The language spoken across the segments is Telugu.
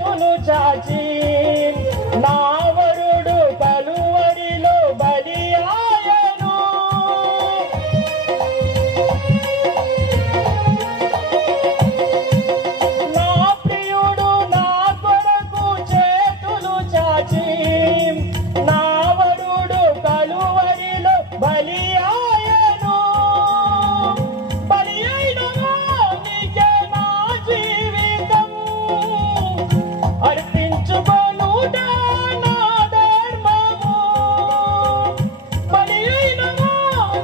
చేతులు చాచి నా వరుడు కలువరిలో బలి ఆయను. నా ప్రియుడు నా కొరకు చేతులు చాచి నా వరుడు కలువరిలో బలి ఆయను. బలి అయిన నీకే నా జీవితం అర్పించుకొనుట నా ధర్మము. బలి అయిన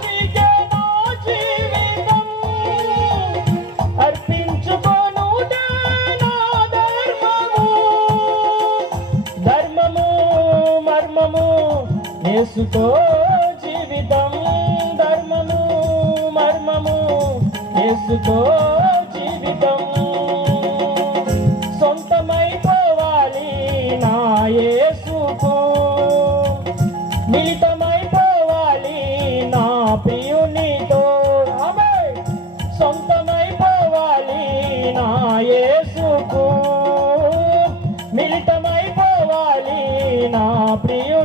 నీకే నా జీవితం అర్పించుకొనుట నా ధర్మము. ధర్మము మర్మము యేసుతో జీవితం. ధర్మము మర్మము యేసుతో జీవితం. సొంతమైపోవాలి నా యేసుకు, మిళితమైపోవాలి నా ప్రియునితో. ఆమేన్. సొంతమైపోవాలి నా యేసుకు, మిళితమైపోవాలి నా ప్రియునితో.